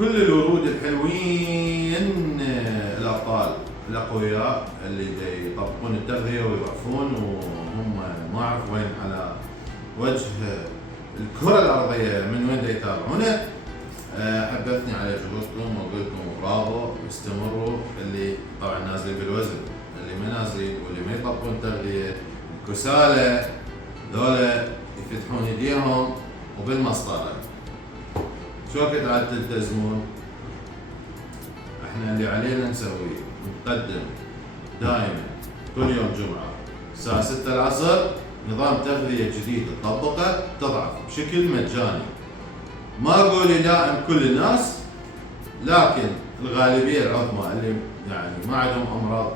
كل الورود الحلوين الابطال الاقوياء اللي يطبقون التغذيه ويضعفون وهم ما اعرف وين على وجه الكره الارضيه من وين يتابعونا. حبتني على جهودكم واقول لكم برافو، استمروا. اللي طبعا نازلين بالوزن، اللي ما نازلين واللي ما يطبقون تغذيه، الكسالى ذولا يفتحون ايديهم وبالمسطره. شو وقت عاد تلتزمون؟ احنا اللي علينا نسويه نقدم دائما كل يوم جمعه الساعه 6 العصر نظام تغذيه جديد تطبقه تضعف بشكل مجاني. ما اقول يلائم كل الناس، لكن الغالبيه العظمى اللي يعني ما عندهم امراض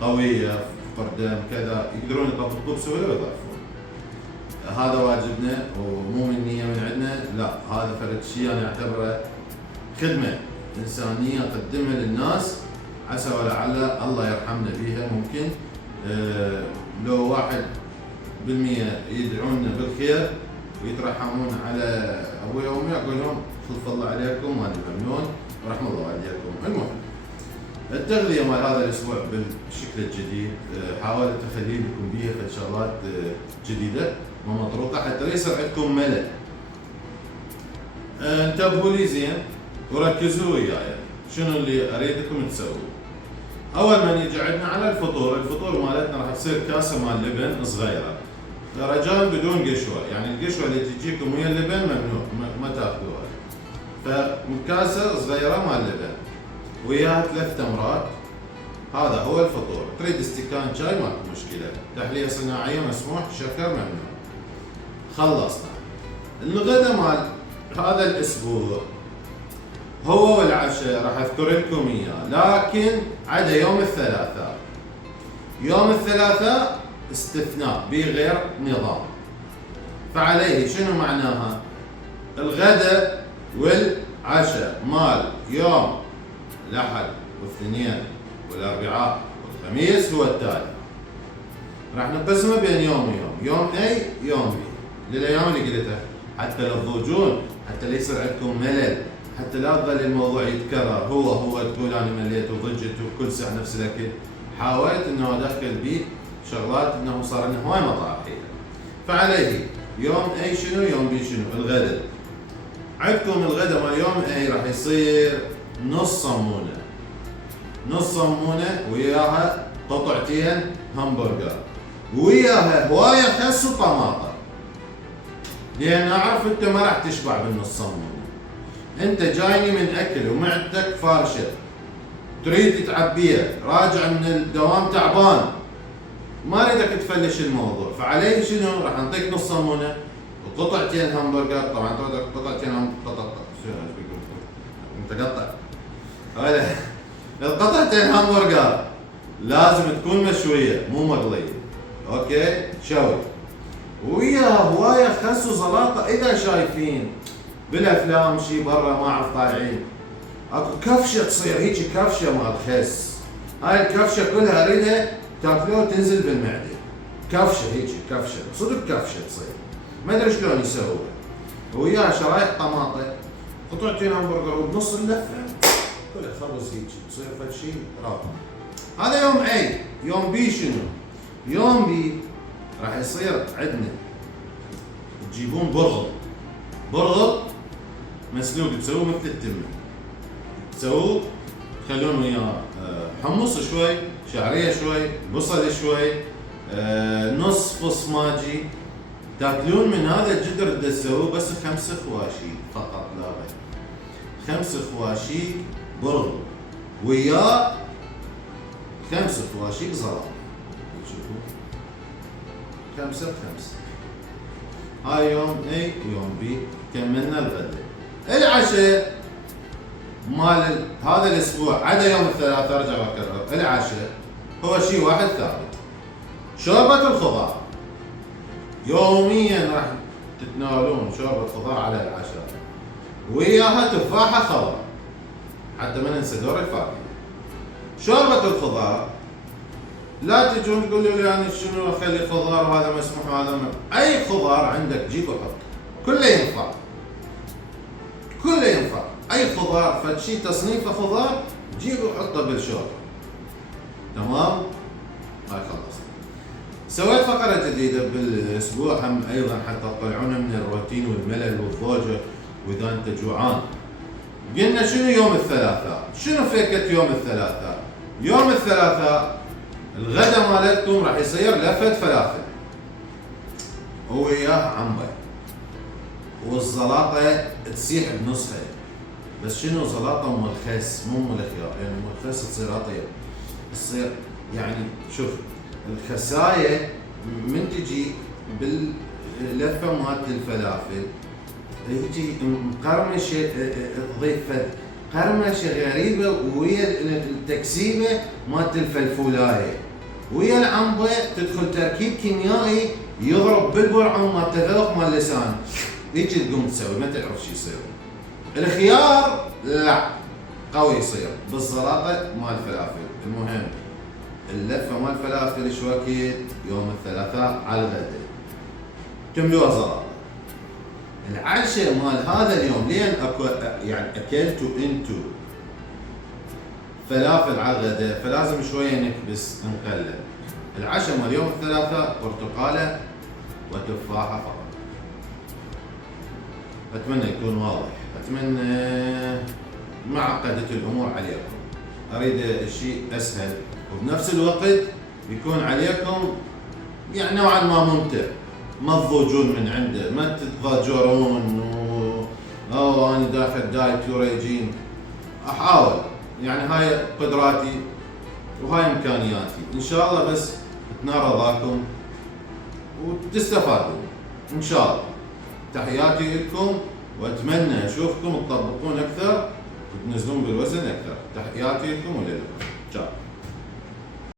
قويه فقر دم كذا يقدرون يطبقوه بسهوله ويضعفون. هذا واجبنا ومو من نيه من عندنا، لا هذا فرد شيء انا اعتبره خدمه انسانيه نقدمها للناس، عسى ولعل الله يرحمنا بيها. ممكن لو 1% يدعونا بالخير ويترحمون على ابويا وامي اقول لهم خلف الله عليكم وانا ممنون ورحم الله والديكم. المهم التغذيه مال هذا الاسبوع بالشكل الجديد حاولت اخلي لكم بيها شغلات جديده ومطروقه حتى لا يصير عندكم ملل. انتبهوا لي زين وركزوا وياي شنو اللي اريدكم تسووا. اول ما نيجي عندنا على الفطور مالتنا راح تصير كاسه مال لبن صغيره رجاء بدون قشوه، يعني القشوه اللي تجيكم ويا اللبن ممنوع ما تاخذوها. فكاسه صغيره مال لبن وياها 3 تمرات، هذا هو الفطور. تريد استكان شاي ماكو مشكله، تحليه صناعيه مسموح، شكر ممنوع. خلصنا. الغداء مال هذا الاسبوع هو والعشاء راح اذكر لكم اياه، لكن عدا يوم الثلاثاء. يوم الثلاثاء استثناء بغير نظام، فعليه شنو معناها؟ الغداء والعشاء مال يوم الاحد والاثنين والاربعاء والخميس هو التالي. راح نقسمه بين يوم ويوم، يوم A يوم B للايام اللي قلتها، حتى لا تضوجون، حتى لا يصير عندكم ملل، حتى لا تظل الموضوع يتكرر هو تقول انا مليت وضجت وكل ساعه نفس الاكل. حاولت انه ادخل بيه شغلات انه صار لنا هواي مطاعم فيها. فعليه يوم A شنو يوم B شنو؟ الغداء. عندكم الغداء مال يوم A راح يصير نص صمونه وياها قطعتين همبرجر وياها هوايه خس وطماطم، لان اعرف انت ما راح تشبع بالنص صمونه. انت جايني من اكل ومعدتك فارشه تريد تعبيها، راجع من الدوام تعبان، ما اريدك تفلش الموضوع. فعليه شنو؟ راح نعطيك نص صمونه وقطعتين همبرجر. طبعا قطعتين متقطع هذا القطعتين همبرجر لازم تكون مشويه مو مقليه، اوكي؟ شوي وياها هوايه خس وسلطه. اذا شايفين بالافلام شي برا ما اعرف طالعين اكو كفشه تصير هيك كفشه مال خس، هاي الكفشه كلها اريدها تاكلوها تنزل بالمعده. كفشه هيك كفشه صدق كفشه تصير، ما ادري شلون يسووها. وياها شرايح طماطم قطعتين همبرجر وبنص اللفه كلها خبز هيك تصير فد شيء راقم. هذا يوم A. يوم B شنو؟ يوم B راح يصير عندنا تجيبون برغل مسلوق تسووه مثل التمه، تسووه تخلون وياه حمص شوي، شعريه شوي، بصل شوي، نص فص ماجي، تاكلون من هذا الجدر تسووه بس 5 خواشي فقط لا غير. 5 خواشي برغل وياه 5 خواشي زلط. تشوفوا 5 ب5. هاي يوم A ويوم B كملنا الغداء. العشاء مال هذا الاسبوع عدا يوم الثلاثاء ارجع واكرر، العشاء هو شيء واحد ثابت، شوربة الخضار. يوميا راح تتناولون شوربة خضار على العشاء وياها تفاحة خضر، حتى ما ننسى دور الفاكهة. شوربة الخضار لا تجون تقولوا لي انا شنو اخلي خضار وهذا مسموح وهذا ممنوع. اي خضار عندك جيب وحط، كله ينفع. اي اي خضار فد شيء تصنيفه خضار جيبه وحطه بالشوربه. تمام؟ هاي خلص. سويت فقرة جديدة بالاسبوع هم ايضا حتى تطلعونا من الروتين والملل والضوجة واذا انت جوعان. قلنا شنو يوم الثلاثاء؟ شنو فكرة يوم الثلاثاء؟ يوم الثلاثاء الغداء مالتكم راح يصير لفة فلافل وياه عنبة والزلاطة تسيح بنصها، بس شنو زلاطة ام الخس مو ام الخيار، يعني ام الخس تصير اطيب، تصير يعني شوف الخساية من تجي باللفة مالت الفلافل يجي مقرمشة، تضيف قرمشة غريبة ويا التكسيبة مالت الفلفولاية ويا العنبة تدخل تركيب كيميائي يضرب بالبرعم مال التذوق مال اللسان، هيجي تقوم تسوي ما تعرف شو يصير. الخيار لا قوي يصير بالزلاطة مال الفلافل. المهم اللفة مال الفلافل شو وقت يوم الثلاثاء على الغداء تملوها زلاطة. العشاء مال هذا اليوم لين يعني اكلتوا انتو فلافل على الغداء فلازم شويه نكبس نقلل. العشاء مال يوم الثلاثاء برتقاله وتفاحه فقط. اتمنى يكون واضح، اتمنى ما عقدت الامور عليكم، اريد الشيء اسهل وبنفس الوقت يكون عليكم يعني نوعا ما ممتع، ما تضوجون من عنده، ما تتضاجرون انا داخل دايت وريجيم. احاول يعني هاي قدراتي وهاي امكانياتي، ان شاء الله بس تنال رضاكم وتستفادون ان شاء الله. تحياتي لكم واتمنى اشوفكم تطبقون اكثر وتنزلون بالوزن اكثر. تحياتي لكم ولكم. تشاو.